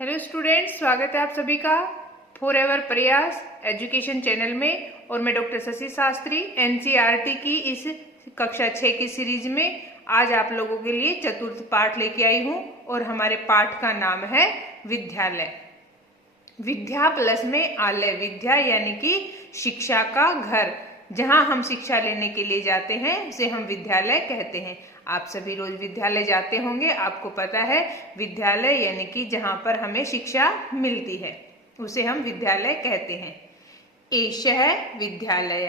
Hello students, स्वागत है आप सभी का फॉरएवर प्रयास एजुकेशन चैनल में। और मैं डॉक्टर शशि शास्त्री एनसीईआरटी की इस कक्षा 6 की सीरीज में आज आप लोगों के लिए चतुर्थ पाठ लेके आई हूँ। और हमारे पाठ का नाम है विद्यालय। विद्या प्लस में आलय, विद्या यानी कि शिक्षा का घर, जहाँ हम शिक्षा लेने के लिए जाते हैं उसे हम विद्यालय कहते हैं। आप सभी रोज विद्यालय जाते होंगे, आपको पता है विद्यालय यानी कि जहाँ पर हमें शिक्षा मिलती है उसे हम विद्यालय कहते हैं। एषः विद्यालय,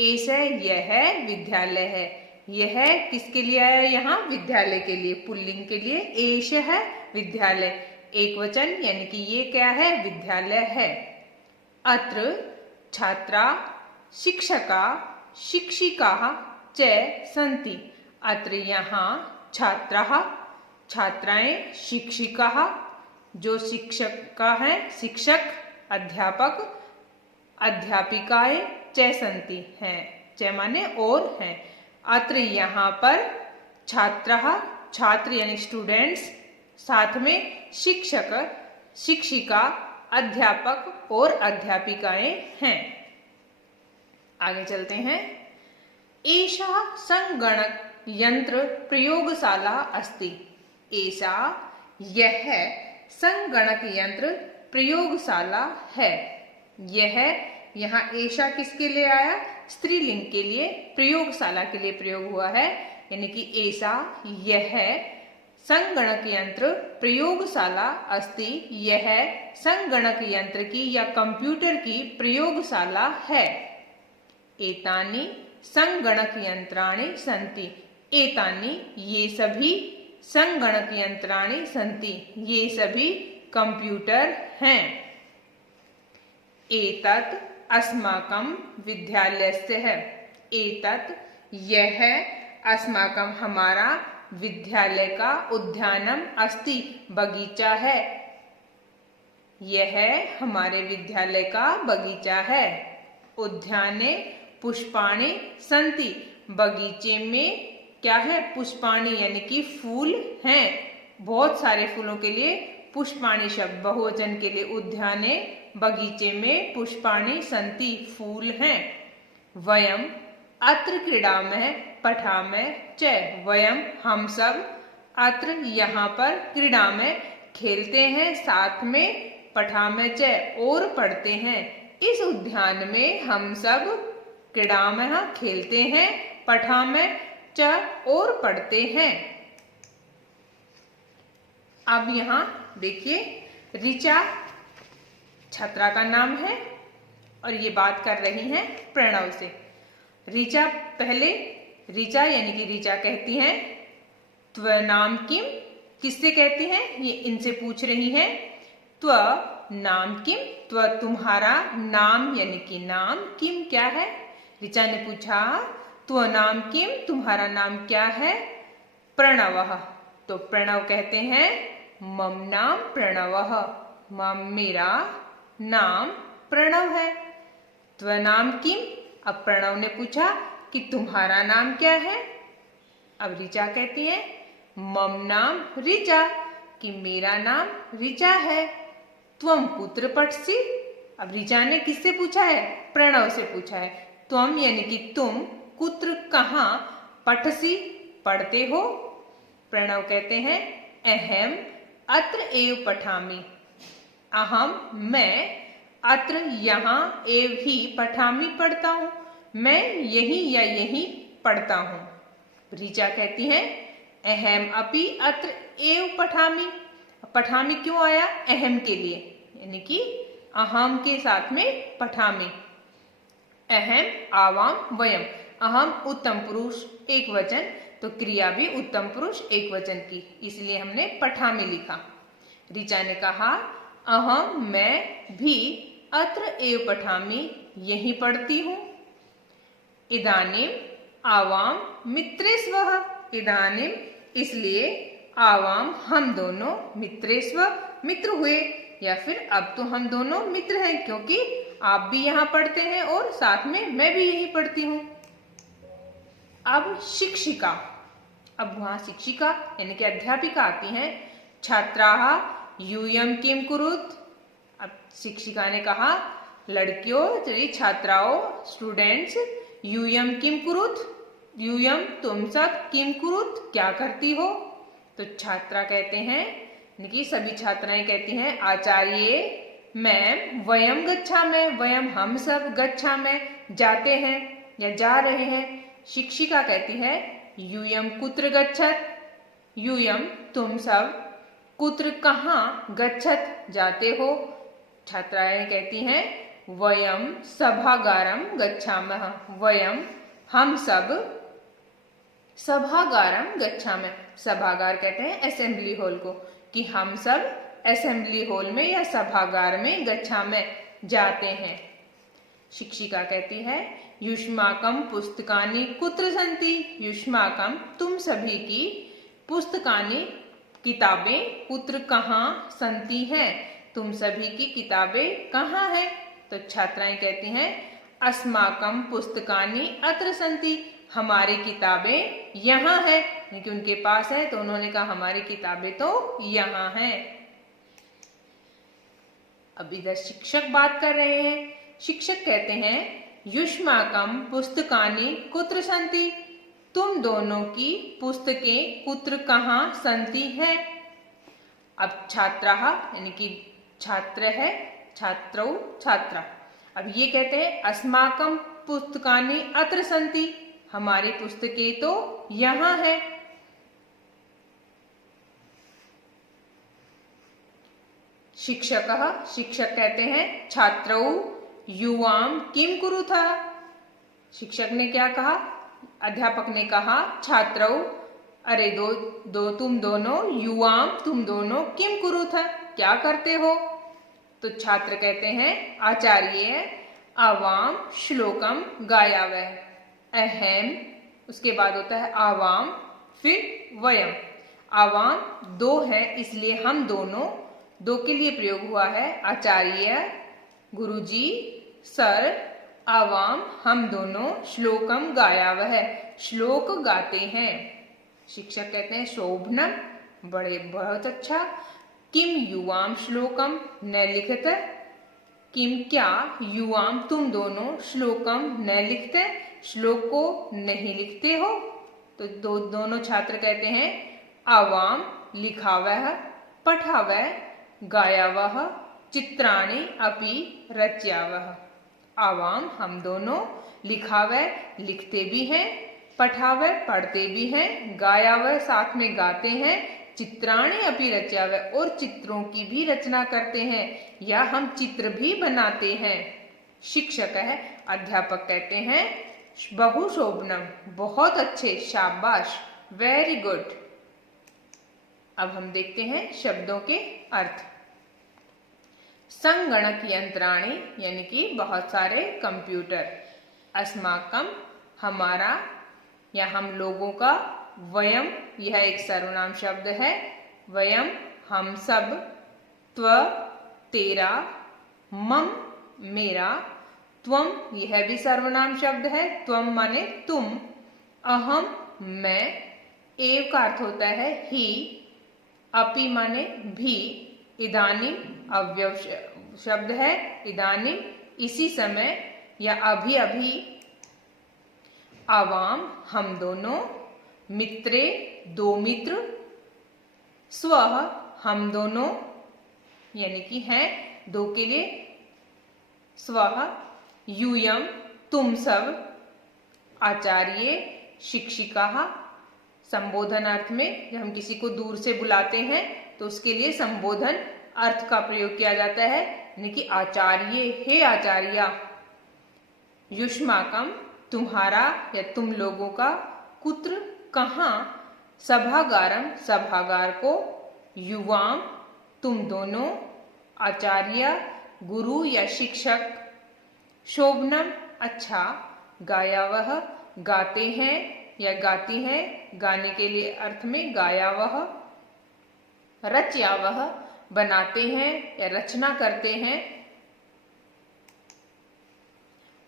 एषः यह विद्यालय है। यह किसके लिए आया? यहाँ विद्यालय के लिए, पुल्लिंग के लिए एषः विद्यालय। एक वचन यानी कि ये क्या है? विद्यालय है। अत्र छात्रा शिक्षका शिक्षिकाः च सन्ति। अत्र यहाँ छात्राः छात्राएं, शिक्षिकाः जो शिक्षक का है, शिक्षक, अध्यापक अध्यापिकाएं, च सन्ति हैं, च माने और हैं। अत्र यहाँ पर छात्राः छात्र यानी स्टूडेंट्स, साथ में शिक्षक शिक्षिका अध्यापक और अध्यापिकाएं हैं। आगे चलते हैं। एषा संगणक यंत्र प्रयोगशाला अस्ति। एषा यह संगणक यंत्र प्रयोगशाला है। यह यहाँ एषा किसके लिए आया? स्त्रीलिंग के लिए, प्रयोगशाला के लिए प्रयोग हुआ है। यानी कि एषा यह संगणक यंत्र प्रयोगशाला अस्ति, यह संगणक यंत्र की या कंप्यूटर की प्रयोगशाला है। एतानि संगणक यंत्राणि सन्ति। एतानि ये सभी, संगणक यंत्राणि सन्ति ये सभी कंप्यूटर हैं। एतत् अस्माकं विद्यालयस्य है। एतत् यह अस्माकं हमारा विद्यालय का उद्यानम अस्ति बगीचा है। यह हमारे विद्यालय का बगीचा है। उद्याने पुष्पाणि सन्ति, बगीचे में क्या है? पुष्पाणि यानी कि फूल हैं। बहुत सारे फूलों के लिए पुष्पाणि शब्द, बहुवचन के लिए उद्याने बगीचे में पुष्पाणि सन्ति फूल हैं। वयम अत्र क्रीडामः पठामः च। वयम हम सब, अत्र यहाँ पर, क्रीडामः खेलते हैं, साथ में, पठामः च और पढ़ते हैं। इस उद्यान में हम सब क्रीडामः खेलते हैं, पठामः च और पढ़ते हैं। अब यहाँ देखिए, ऋचा छात्रा का नाम है और ये बात कर रही हैं प्रणव से। ऋचा पहले, ऋचा यानी कि ऋचा कहती हैं त्व नाम किम, किससे कहती हैं? ये इनसे पूछ रही हैं। त्व नाम किम, त्व तुम्हारा नाम यानी कि नाम, किम क्या है? ऋचा ने पूछा त्व नाम किम, तुम्हारा नाम क्या है? प्रणवः, तो प्रणव कहते हैं मम नाम प्रणवः, मम मेरा नाम प्रणव है। त्व नाम किम, अब प्रणव ने पूछा कि तुम्हारा नाम क्या है? अब ऋचा कहती है मम नाम ऋचा, कि मेरा नाम ऋचा है। त्वम कुत्र पठसि, अब ऋचा ने किससे पूछा है? प्रणव से पूछा है। त्वम यानी कि तुम, कुत्र कहाँ, पठसि पढ़ते हो? प्रणव कहते हैं अहम अत्र एव पठामि। अहम मैं, अत्र यहाँ, एव ही, पठामि पढ़ता हूँ, मैं यही या यही पढ़ता हूँ। ऋचा कहती है अहम अपि अत्र एव पठामि। पठामि क्यों आया? अहम के लिए, यानी कि अहम के साथ में पठामि। अहम आवाम वयम, अहम उत्तम पुरुष एक वचन, तो क्रिया भी उत्तम पुरुष एक वचन की, इसलिए हमने पठामि लिखा। ऋचा ने कहा अहम मैं भी अत्र एव पठामि, यही पढ़ती हूँ। इदानीम आवाम मित्रेष्वः, इदानीम इसलिए, आवाम हम दोनों, मित्रेष्व मित्र हुए, या फिर अब तो हम दोनों मित्र हैं क्योंकि आप भी यहाँ पढ़ते हैं और साथ में मैं भी यही पढ़ती हूँ। अब शिक्षिका, अब वहाँ शिक्षिका यानी कि अध्यापिका आती हैं। छात्राः यूयम किम कुरुत। अब शिक्षिका ने कहा लड़कियों, चलिए छात्राओं, स्टूडेंट्स, यूयम किम कुरुत, यूयम तुम सब, किम कुरुत क्या करती हो। तो छात्रा कहते हैं, यानी कि सभी छात्राएं कहती हैं आचार्य मैम वयम गच्छामि, वयम हम सब, गच्छामि जाते हैं या जा रहे हैं। शिक्षिका कहती है यूयम कुत्र गच्छत, यूयम तुम सब, कुत्र कहाँ, गच्छत जाते हो। छात्राएं कहती हैं वयम सभागारम गच्छामः, वयम हम सब सभागारम गच्छामः, सभागार कहते हैं असेंबली हॉल को, कि हम सब असेंबली हॉल में या सभागार में गच्छामः जाते हैं। शिक्षिका कहती है युष्माकम पुस्तकानि कुत्र सन्ति, युष्माकम तुम सभी की, पुस्तकानि किताबें, कुत्र कहाँ, सन्ति हैं तुम सभी की किताबें कहाँ हैं। तो छात्राएं कहती हैं अस्माकम पुस्तकानि अत्र सन्ति, हमारी किताबें यहाँ है, क्योंकि उनके पास है तो उन्होंने कहा हमारी किताबें तो यहाँ हैं। अब इधर शिक्षक बात कर रहे हैं। शिक्षक कहते हैं युष्माकम पुस्तकानि कुत्र सन्ति, तुम दोनों की पुस्तकें कुत्र कहाँ सन्ति हैं। अब छात्रा यानी कि छात्र है, छात्रौ छात्रा, अब ये कहते हैं अस्माकम पुस्तकानि अत्र सन्ति, हमारी पुस्तकें तो यहाँ है। शिक्षक कहते हैं छात्रौ युवाम किम कुरुथा, शिक्षक ने क्या कहा, अध्यापक ने कहा छात्रौ अरे दो तुम दोनों, युवाम तुम दोनों, किम कुरुथा क्या करते हो। तो छात्र कहते हैं आचार्य आवाम श्लोकम गायावः, अहम, उसके बाद होता है आवाम, फिर वयम। आवाम दो है इसलिए हम दोनों, दो के लिए प्रयोग हुआ है आचार्य गुरुजी, सर, आवाम हम दोनों, श्लोकम गायावः श्लोक गाते हैं। शिक्षक कहते हैं शोभनम बड़े बहुत अच्छा, किम युवाम श्लोकम न लिखत, किम क्या, युवाम तुम दोनों, श्लोकम न लिखते, श्लोक को नहीं लिखते हो। तो दोनों छात्र कहते हैं आवाम लिखावः पठावः गायावः चित्राणि अपि रच्यावः। आवाम हम दोनों, लिखावः लिखते भी हैं, पठावः पढ़ते भी हैं, गायावः साथ में गाते हैं, चित्राणि अपि रच्यावः और चित्रों की भी रचना करते हैं या हम चित्र भी बनाते हैं। शिक्षक है, अध्यापक कहते हैं बहुशोभनम बहुत अच्छे, शाबाश, वेरी गुड। अब हम देखते हैं शब्दों के अर्थ। संगणक यंत्राणि यानी कि बहुत सारे कंप्यूटर, अस्माकम हमारा या हम लोगों का, वयम यह एक सर्वनाम शब्द है, वयम हम सब, त्व तेरा, मम मेरा, त्वम यह भी सर्वनाम शब्द है, त्वम माने तुम, अहम मैं, एव का अर्थ होता है ही, अपि माने भी, इदानीम अव्यव शब्द है, इदानीम इसी समय या अभी अभी, आवाम हम दोनों, मित्रे दो मित्र, स्वः हम दोनों यानी कि हैं दो के लिए, स्वः, यूयम तुम सब, आचार्य शिक्षिका, संबोधन अर्थ में जब हम किसी को दूर से बुलाते हैं तो उसके लिए संबोधन अर्थ का प्रयोग किया जाता है, यानी कि आचार्य हे आचार्या, युष्माकम तुम्हारा या तुम लोगों का, कुत्र कहाँ, सभागारम सभागार को, युवाम तुम दोनों, आचार्य गुरु या शिक्षक, शोभनम अच्छा, गायावह गाते हैं या गाती हैं, गाने के लिए अर्थ में गायावह, रचयावह बनाते हैं या रचना करते हैं,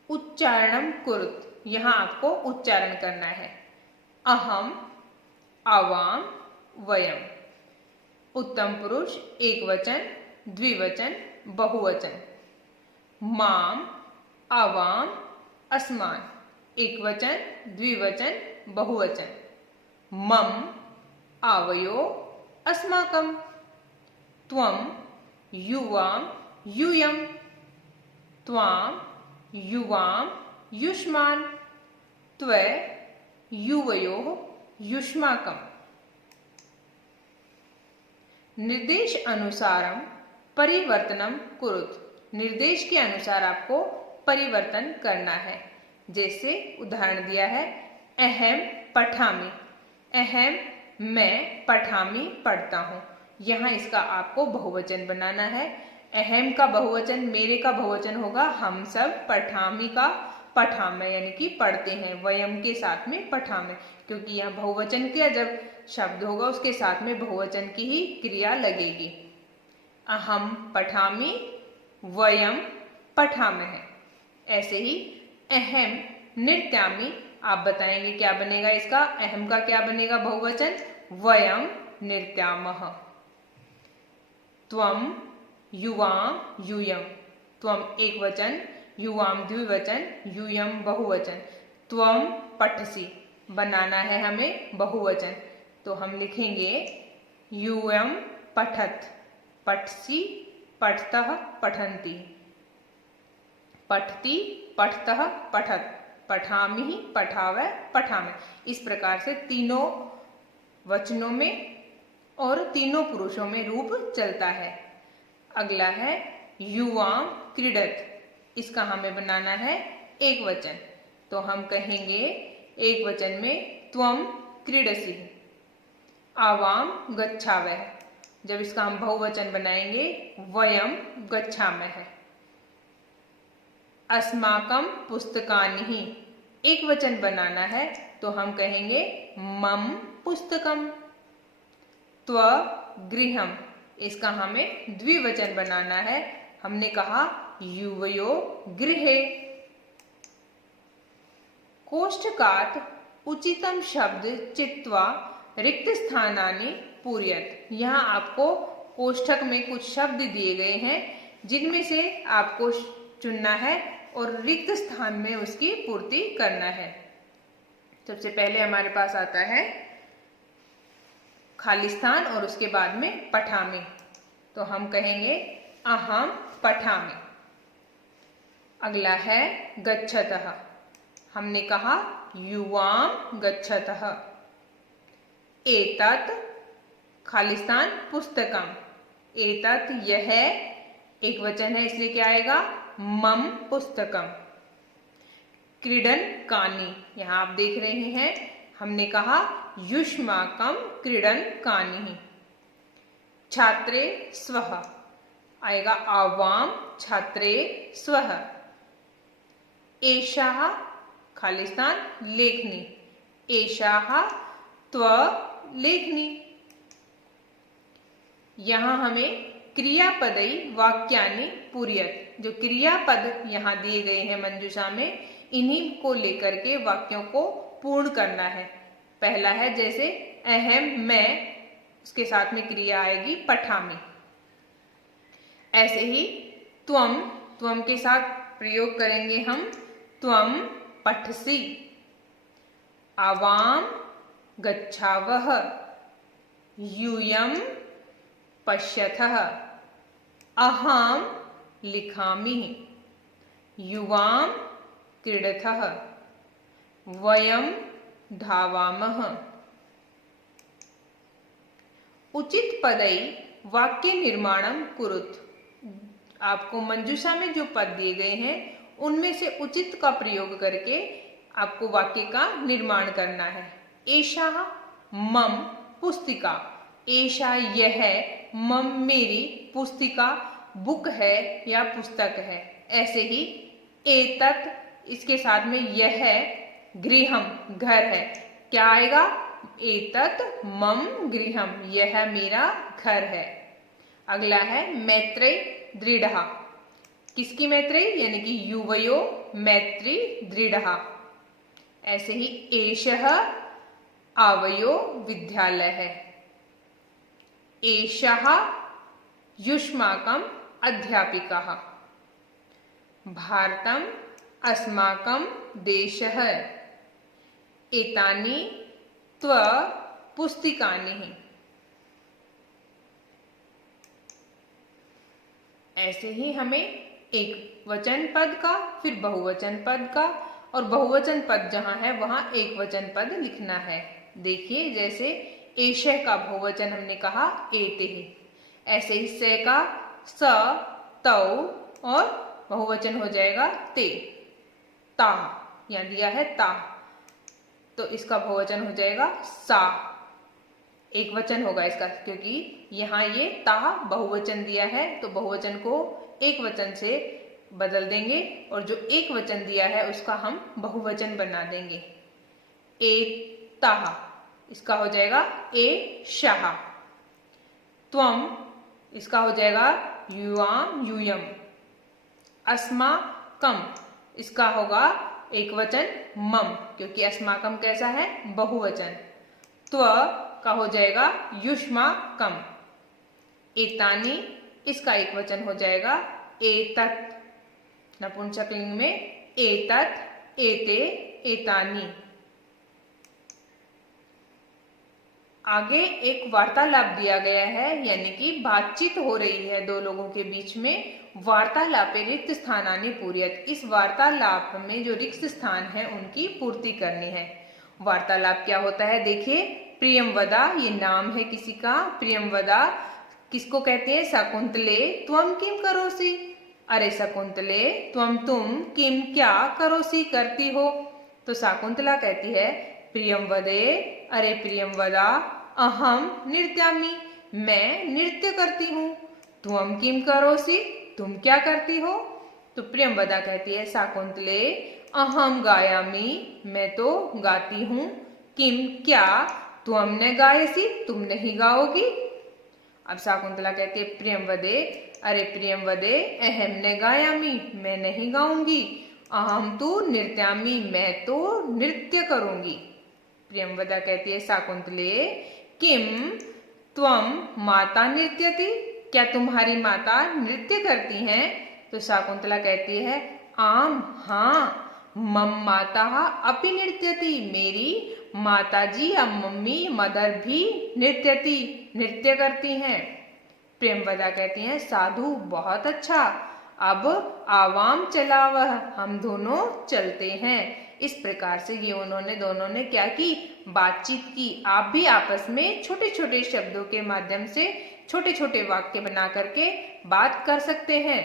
उच्चारणम कुरुत यहाँ आपको उच्चारण करना है, अहम, आवाम, वयम। उत्तम पुरुष एक वचन, द्विवचन, बहुवचन। माम, आवाम, अस्मान एक वचन, द्विवचन, बहुवचन। मम, आवयो, अस्माकं। त्वं, युवां, यूयं। त्वां, युवां, युष्मान्। त्वे, युवयोः, युष्माकम्। निर्देश अनुसारम परिवर्तनम कुरुत। निर्देश के अनुसार आपको परिवर्तन करना है। जैसे उदाहरण दिया है, अहम पठामि। अहम मैं, पठामि पढ़ता हूँ। यहाँ इसका आपको बहुवचन बनाना है। अहम का बहुवचन, मेरे का बहुवचन होगा हम सब। पठामि का पठामय यानी कि पढ़ते हैं, वयम के साथ में पठामय, क्योंकि यहाँ बहुवचन क्रिया जब शब्द होगा उसके साथ में बहुवचन की ही क्रिया लगेगी। अहम पठामि, वयम पठामः। ऐसे ही अहम नृत्यामि, आप बताएंगे क्या बनेगा इसका। अहम का क्या बनेगा बहुवचन, वयम नृत्यामः। त्वं, युवां, यूयं। त्वं एक वचन, युवां द्विवचन, यूयं बहुवचन। त्वं पठसि, बनाना है हमें बहुवचन, तो हम लिखेंगे यूयं पठत, पठसि, पठतः, पठन्ति। पठति, पठतः, पठत। पठामि, पठावः, पठामः। इस प्रकार से तीनों वचनों में और तीनों पुरुषों में रूप चलता है। अगला है युवां क्रीडत। इसका हमें बनाना है एक वचन, तो हम कहेंगे एक वचन में त्वं क्रीडसि। आवां गच्छावः। जब इसका हम बहुवचन बनाएंगे वयं गच्छामः। अस्माकं पुस्तकानि, एक वचन बनाना है, तो हम कहेंगे मम पुस्तकम। त्व गृहम, इसका हमें द्विवचन बनाना है, हमने कहा युवयो गृहे। कोष्ठकात् उचितम शब्द चित्वा रिक्त स्थानानि पूरयत। यहाँ आपको कोष्ठक में कुछ शब्द दिए गए हैं जिनमें से आपको चुनना है और रिक्त स्थान में उसकी पूर्ति करना है। सबसे पहले हमारे पास आता है खाली स्थान और उसके बाद में पठामि, तो हम कहेंगे अहम पठामि। अगला है गच्छतः, हमने कहा युवां गच्छतः। एतत् खाली स्थान पुस्तकम। एतत् यह एक वचन है इसलिए क्या आएगा मम पुस्तकम। क्रीडन कानि, यहाँ आप देख रहे हैं हमने कहा युष्माकं क्रीडन कानि। छात्रे स्वः आएगा आवां छात्रे स्वः। एषः खाली स्थान लेखनी। एषः त्व लेखनी। यहाँ हमें क्रियापदई वाक्यानि पूरयत। जो क्रियापद यहाँ दिए गए हैं मंजूषा में, इन्हीं को लेकर के वाक्यों को पूर्ण करना है। पहला है जैसे अहम मैं, उसके साथ में क्रिया आएगी पठामि। ऐसे ही त्वम, त्वम के साथ प्रयोग करेंगे हम त्वम पठसि। आवां गच्छावः। यूयं पश्यतः। अहं लिखामि। युवां क्रीडतः। वयं धावामः। उचित पदई वाक्य निर्माणम कुरुत। आपको मंजूषा में जो पद दिए गए हैं उनमें से उचित का प्रयोग करके आपको वाक्य का निर्माण करना है। एषा मम पुस्तिका। एषा यह मम मेरी पुस्तिका बुक है या पुस्तक है। ऐसे ही एतत् इसके साथ में यह गृहम घर है, क्या आएगा एतत् मम गृहम, यह मेरा घर है। अगला है मैत्री दृढ़। किसकी मैत्री यानी कि युवयो मैत्री दृढ़। ऐसे ही एषः आवयो विद्यालय है। एषः युष्माकम् अध्यापिकः। भारतम् अस्माकं देशः। एतानि त्व पुस्तिकानि। ऐसे ही हमें एक वचन पद का, फिर बहुवचन पद का, और बहुवचन पद जहां है वहां एक वचन पद लिखना है। देखिए, जैसे एषः का बहुवचन हमने कहा एते, ऐसे ही से का स, तौ, और बहुवचन हो जाएगा ते, ता। यहाँ दिया है ता, तो इसका बहुवचन हो जाएगा सा। एक वचन होगा इसका, क्योंकि यहाँ ये ता बहुवचन दिया है, तो बहुवचन को एक वचन से बदल देंगे, और जो एक वचन दिया है उसका हम बहुवचन बना देंगे। एताः, इसका हो जाएगा एषः। त्वम, इसका हो जाएगा युवाम यूयम। अस्माकं, इसका होगा एक वचन मम, क्योंकि अस्माकं कैसा है, बहुवचन। त्व का हो जाएगा युष्माकम्। एतानि, इसका एक वचन हो जाएगा एतत्। नपुंसकलिंग में एतत्, एते, एतानि। आगे एक वार्तालाप दिया गया है, यानी कि बातचीत हो रही है दो लोगों के बीच में। वार्तालापे रिक्त स्थानानि पूरयत। इस वार्तालाप में जो रिक्त स्थान है उनकी पूर्ति करनी है। वार्तालाप क्या होता है, देखिए, प्रियंवदा, ये नाम है किसी का। प्रियंवदा किसको कहते हैं, शकुंतले त्वम किम करोसि। अरे शकुंतले, तुम किम क्या करोसि, करती हो। तो शकुंतला कहती है प्रियंवदे, अरे प्रियंवदा, अहम नृत्यामि, मैं नृत्य करती हूँ। त्वम किम करोसि, तुम क्या करती हो। तो प्रियंवदा कहती है शकुंतले, अहम गायामि, मैं तो गाती हूँ। किम क्या, त्वम न गायसी, तुम नहीं गाओगी। अब शकुंतला कहती है प्रियंवदे, अरे प्रियंवदे, अहम न गायामि, मैं नहीं गाऊंगी। अहम तु नृत्यामि, मैं तो नृत्य करूंगी। प्रियंवदा कहती है शकुंतले, किम त्वम माता नृत्यति, क्या तुम्हारी माता नृत्य करती हैं। तो शकुंतला कहती है आम, हाँ, मम माता अपि नृत्यति, मेरी माताजी या मम्मी, मदर भी नृत्यति, नृत्य करती हैं। प्रेमवदा कहती हैं साधु, बहुत अच्छा, अब आवाम चलावह, हम दोनों चलते हैं। इस प्रकार से ये दोनों ने क्या की, बातचीत की। आप भी आपस में छोटे छोटे शब्दों के माध्यम से छोटे छोटे वाक्य बना करके बात कर सकते हैं।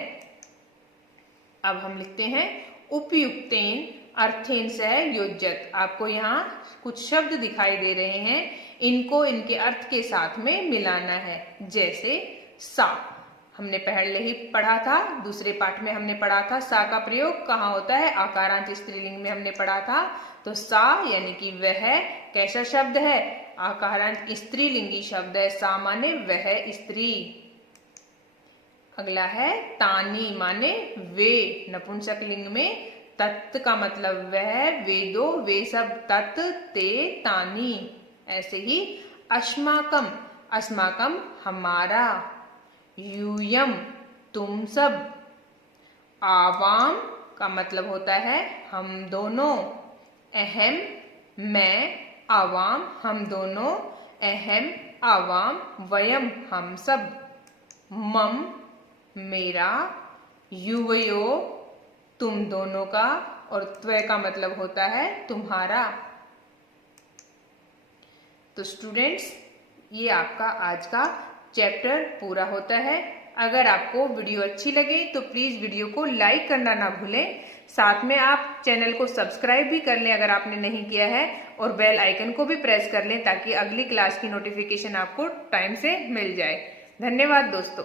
अब हम लिखते हैं उपयुक्तेन अर्थेन सह योज्यत। आपको यहाँ कुछ शब्द दिखाई दे रहे हैं, इनको इनके अर्थ के साथ में मिलाना है। जैसे सा, हमने पहले ही पढ़ा था, दूसरे पाठ में हमने पढ़ा था सा का प्रयोग कहाँ होता है, आकारांत स्त्रीलिंग में हमने पढ़ा था। तो सा यानी कि वह कैसा शब्द है, आकारांत स्त्रीलिंगी शब्द है। सा माने वह स्त्री। अगला है तानी माने वे, नपुंसक लिंग में तत् का मतलब वह, वे दो, वे सब, तत्, ते, तानी। ऐसे ही अस्माकम, अस्माकम हमारा, यूयम तुम सब, आवाम का मतलब होता है हम दोनों, अहम मैं, आवाम हम दोनों, अहम आवाम, वयम हम सब, मम मेरा, युवयो तुम दोनों का, और त्वय का मतलब होता है तुम्हारा। तो स्टूडेंट्स, ये आपका आज का चैप्टर पूरा होता है। अगर आपको वीडियो अच्छी लगे तो प्लीज वीडियो को लाइक करना ना भूलें। साथ में आप चैनल को सब्सक्राइब भी कर लें अगर आपने नहीं किया है, और बेल आइकन को भी प्रेस कर लें ताकि अगली क्लास की नोटिफिकेशन आपको टाइम से मिल जाए। धन्यवाद दोस्तों।